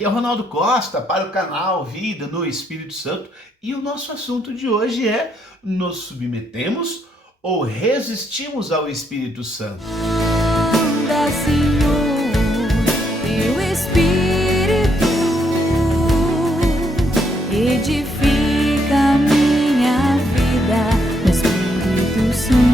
E é o Ronaldo Costa para o canal Vida no Espírito Santo, e o nosso assunto de hoje é: nos submetemos ou resistimos ao Espírito Santo? Manda, Senhor, teu Espírito, edifica a minha vida no Espírito Santo.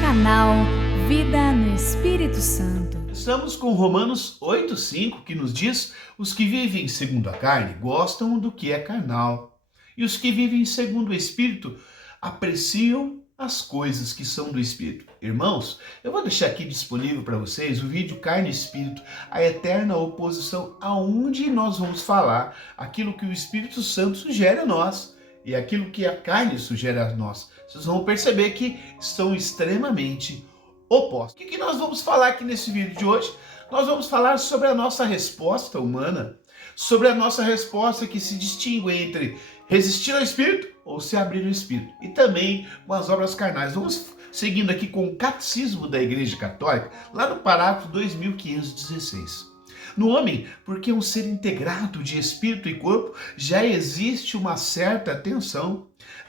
Canal Vida no Espírito Santo. Estamos com Romanos 8,5, que nos diz: os que vivem segundo a carne gostam do que é carnal, e os que vivem segundo o Espírito apreciam as coisas que são do Espírito. Irmãos, eu vou deixar aqui disponível para vocês o vídeo Carne e Espírito, a eterna oposição, aonde nós vamos falar aquilo que o Espírito Santo sugere a nós e aquilo que a carne sugere a nós. Vocês vão perceber que estão extremamente opostos. O que nós vamos falar aqui nesse vídeo de hoje? Nós vamos falar sobre a nossa resposta humana, sobre a nossa resposta que se distingue entre resistir ao Espírito ou se abrir ao Espírito, e também com as obras carnais. Vamos seguindo aqui com o Catecismo da Igreja Católica, lá no parágrafo 2516. No homem, porque é um ser integrado de espírito e corpo, já existe uma certa tensão.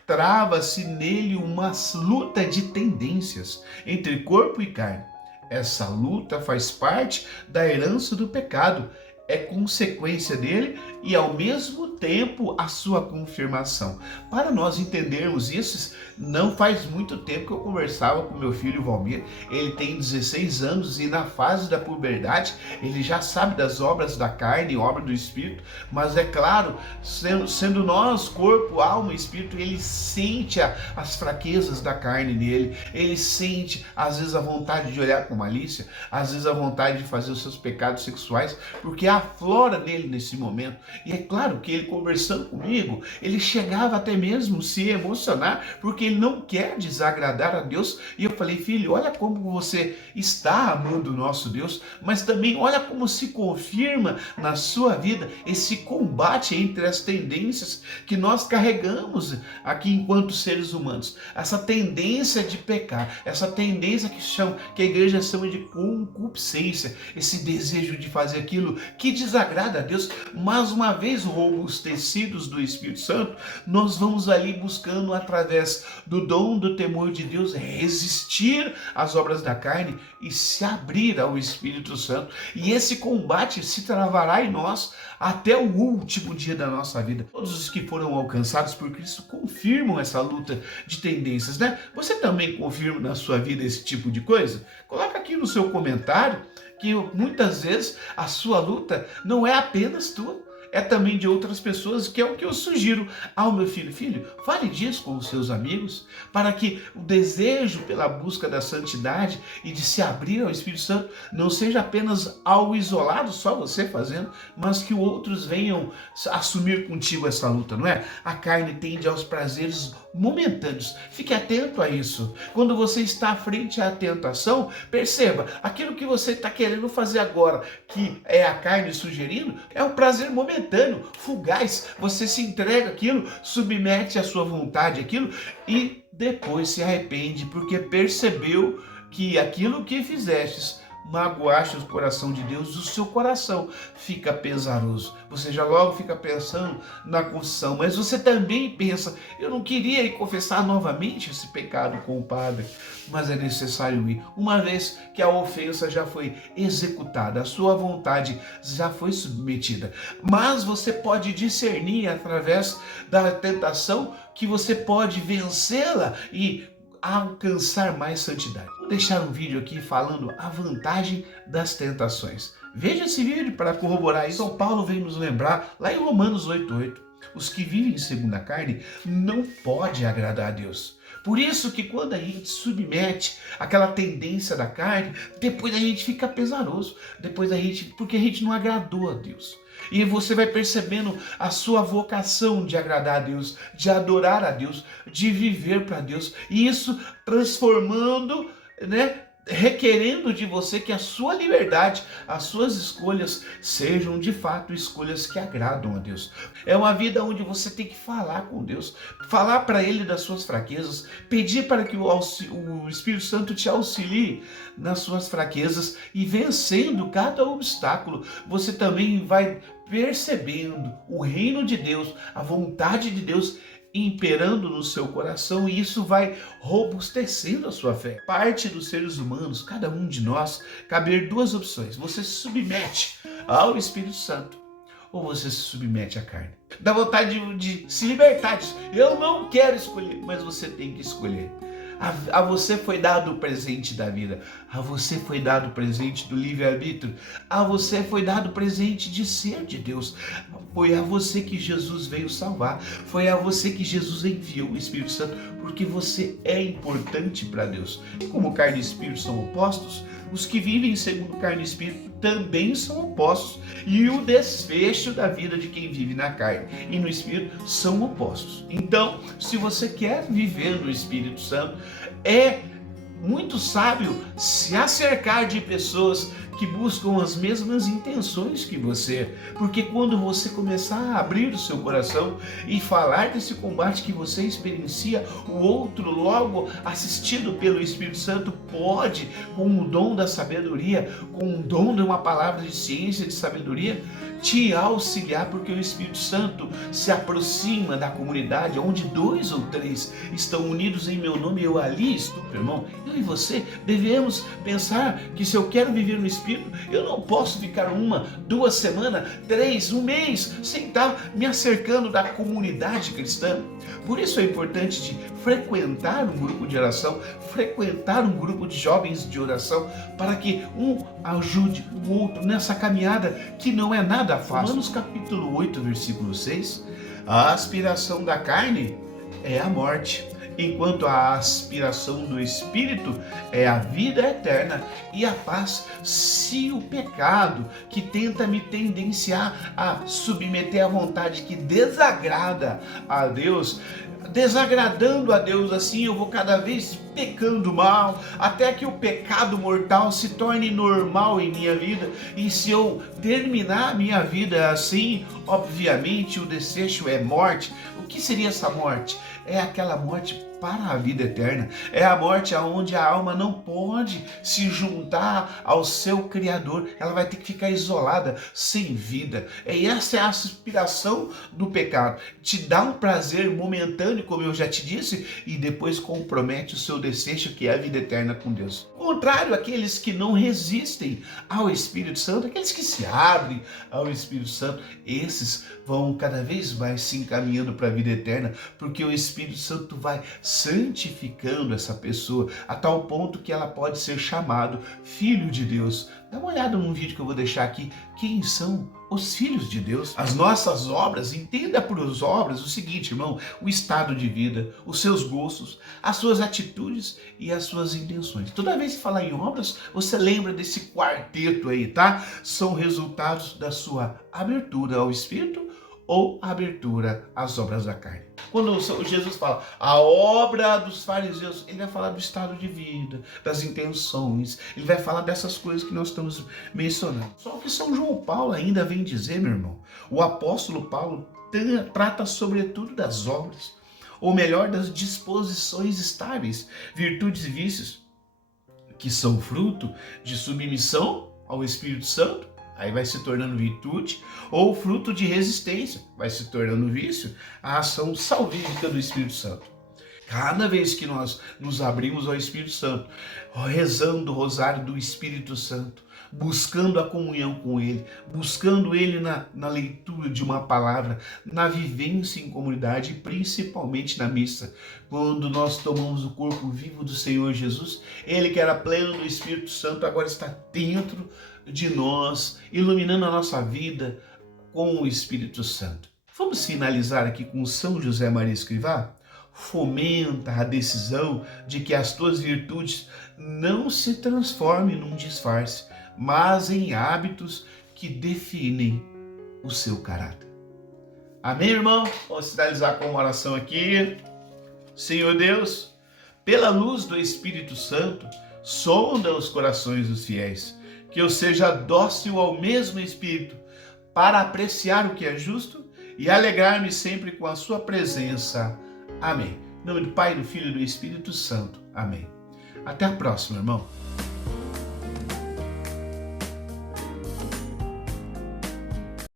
Trava-se nele uma luta de tendências entre corpo e carne. Essa luta faz parte da herança do pecado, é consequência dele e, ao mesmo tempo, a sua confirmação. Para nós entendermos isso, não faz muito tempo que eu conversava com meu filho Valmir. Ele tem 16 anos e, na fase da puberdade, ele já sabe das obras da carne e obra do Espírito, mas é claro, sendo nós corpo, alma e espírito, ele sente as fraquezas da carne nele, ele sente às vezes a vontade de olhar com malícia, às vezes a vontade de fazer os seus pecados sexuais, porque aflora nele nesse momento. E é claro que ele, conversando comigo, ele chegava até mesmo se emocionar, porque ele não quer desagradar a Deus. E eu falei: filho, olha como você está amando o nosso Deus, mas também olha como se confirma na sua vida esse combate entre as tendências que nós carregamos aqui enquanto seres humanos. Essa tendência de pecar, essa tendência que a igreja chama de concupiscência, esse desejo de fazer aquilo que desagrada a Deus. Mas uma vez os tecidos do Espírito Santo, nós vamos ali buscando, através do dom do temor de Deus, resistir às obras da carne e se abrir ao Espírito Santo. E esse combate se travará em nós até o último dia da nossa vida. Todos os que foram alcançados por Cristo confirmam essa luta de tendências, né? Você também confirma na sua vida esse tipo de coisa? Coloca aqui no seu comentário que muitas vezes a sua luta não é apenas tua, é também de outras pessoas, que é o que eu sugiro ao meu filho. Filho, fale disso com os seus amigos, para que o desejo pela busca da santidade e de se abrir ao Espírito Santo não seja apenas algo isolado, só você fazendo, mas que outros venham assumir contigo essa luta, não é? A carne tende aos prazeres momentâneos. Fique atento a isso. Quando você está frente à tentação, perceba, aquilo que você está querendo fazer agora, que é a carne sugerindo, é um prazer momentâneo, fugaz. Você se entrega àquilo, submete a sua vontade àquilo e depois se arrepende, porque percebeu que aquilo que fizestes magoaste o coração de Deus, o seu coração fica pesaroso. Você já logo fica pensando na confissão, mas você também pensa: eu não queria ir confessar novamente esse pecado com o padre, mas é necessário ir, uma vez que a ofensa já foi executada, a sua vontade já foi submetida. Mas você pode discernir através da tentação que você pode vencê-la e alcançar mais santidade. Vou deixar um vídeo aqui falando a vantagem das tentações. Veja esse vídeo para corroborar isso. São Paulo vem nos lembrar, lá em Romanos 8,8, os que vivem segundo a carne não podem agradar a Deus. Por isso que quando a gente submete aquela tendência da carne, depois a gente fica pesaroso, porque a gente não agradou a Deus. E você vai percebendo a sua vocação de agradar a Deus, de adorar a Deus, de viver para Deus. E isso transformando, né, requerendo de você que a sua liberdade, as suas escolhas sejam de fato escolhas que agradam a Deus. É uma vida onde você tem que falar com Deus, falar para Ele das suas fraquezas, pedir para que o Espírito Santo te auxilie nas suas fraquezas e vencendo cada obstáculo, você também vai percebendo o reino de Deus, a vontade de Deus imperando no seu coração, e isso vai robustecendo a sua fé. Parte dos seres humanos, cada um de nós, caber duas opções: você se submete ao Espírito Santo ou você se submete à carne. Dá vontade de se libertar disso. Eu não quero escolher, mas você tem que escolher. A você foi dado o presente da vida, a você foi dado o presente do livre-arbítrio, a você foi dado o presente de ser de Deus. Foi a você que Jesus veio salvar, foi a você que Jesus enviou o Espírito Santo, porque você é importante para Deus. E como carne e espírito são opostos, os que vivem segundo carne e espírito também são opostos. E o desfecho da vida de quem vive na carne e no espírito são opostos. Então, se você quer viver no Espírito Santo, é muito sábio se acercar de pessoas que buscam as mesmas intenções que você, porque quando você começar a abrir o seu coração e falar desse combate que você experiencia, o outro, logo assistido pelo Espírito Santo, pode, com o dom da sabedoria, com o dom de uma palavra de ciência, de sabedoria, te auxiliar, porque o Espírito Santo se aproxima da comunidade onde 2 ou 3 estão unidos em meu nome, eu ali estou, meu irmão. Eu e você devemos pensar que se eu quero viver no Espírito, eu não posso ficar 1, 2 semanas, 3, um mês sem estar me acercando da comunidade cristã. Por isso é importante de frequentar um grupo de oração, frequentar um grupo de jovens de oração, para que um ajude o outro nessa caminhada que não é nada fácil. Romanos capítulo 8, versículo 6, a aspiração da carne é a morte, enquanto a aspiração do Espírito é a vida eterna e a paz. Se o pecado que tenta me tendenciar a submeter à vontade que desagrada a Deus, desagradando a Deus, assim eu vou cada vez pecando mal, até que o pecado mortal se torne normal em minha vida. E se eu terminar a minha vida assim, obviamente o desfecho é morte. O que seria essa morte? É aquela morte para a vida eterna. É a morte onde a alma não pode se juntar ao seu Criador. Ela vai ter que ficar isolada, sem vida. E essa é a aspiração do pecado. Te dá um prazer momentâneo, como eu já te disse, e depois compromete o seu desfecho, que é a vida eterna com Deus. Ao contrário, aqueles que não resistem ao Espírito Santo, aqueles que se abrem ao Espírito Santo, esses vão cada vez mais se encaminhando para a vida eterna, porque o Espírito Santo vai santificando essa pessoa a tal ponto que ela pode ser chamado filho de Deus. Dá uma olhada num vídeo que eu vou deixar aqui. Quem são os filhos de Deus? As nossas obras, entenda por as obras o seguinte, irmão: o estado de vida, os seus gostos, as suas atitudes e as suas intenções. Toda vez que falar em obras, você lembra desse quarteto aí, tá? São resultados da sua abertura ao Espírito ou abertura às obras da carne. Quando Jesus fala a obra dos fariseus, ele vai falar do estado de vida, das intenções, ele vai falar dessas coisas que nós estamos mencionando. Só que São João Paulo ainda vem dizer, meu irmão, o apóstolo Paulo trata sobretudo das obras, ou melhor, das disposições estáveis, virtudes e vícios, que são fruto de submissão ao Espírito Santo, aí vai se tornando virtude, ou fruto de resistência, vai se tornando vício, a ação salvífica do Espírito Santo. Cada vez que nós nos abrimos ao Espírito Santo, rezando o rosário do Espírito Santo, buscando a comunhão com Ele, buscando Ele na leitura de uma palavra, na vivência em comunidade e principalmente na missa, quando nós tomamos o corpo vivo do Senhor Jesus, Ele que era pleno do Espírito Santo agora está dentro de nós, iluminando a nossa vida com o Espírito Santo. Vamos finalizar aqui com São José Maria Escrivá? Fomenta a decisão de que as tuas virtudes não se transformem num disfarce, mas em hábitos que definem o seu caráter. Amém, irmão? Vamos finalizar com uma oração aqui. Senhor Deus, pela luz do Espírito Santo, sonda os corações dos fiéis, que eu seja dócil ao mesmo Espírito, para apreciar o que é justo e alegrar-me sempre com a sua presença. Amém. Em nome do Pai, do Filho e do Espírito Santo. Amém. Até a próxima, irmão.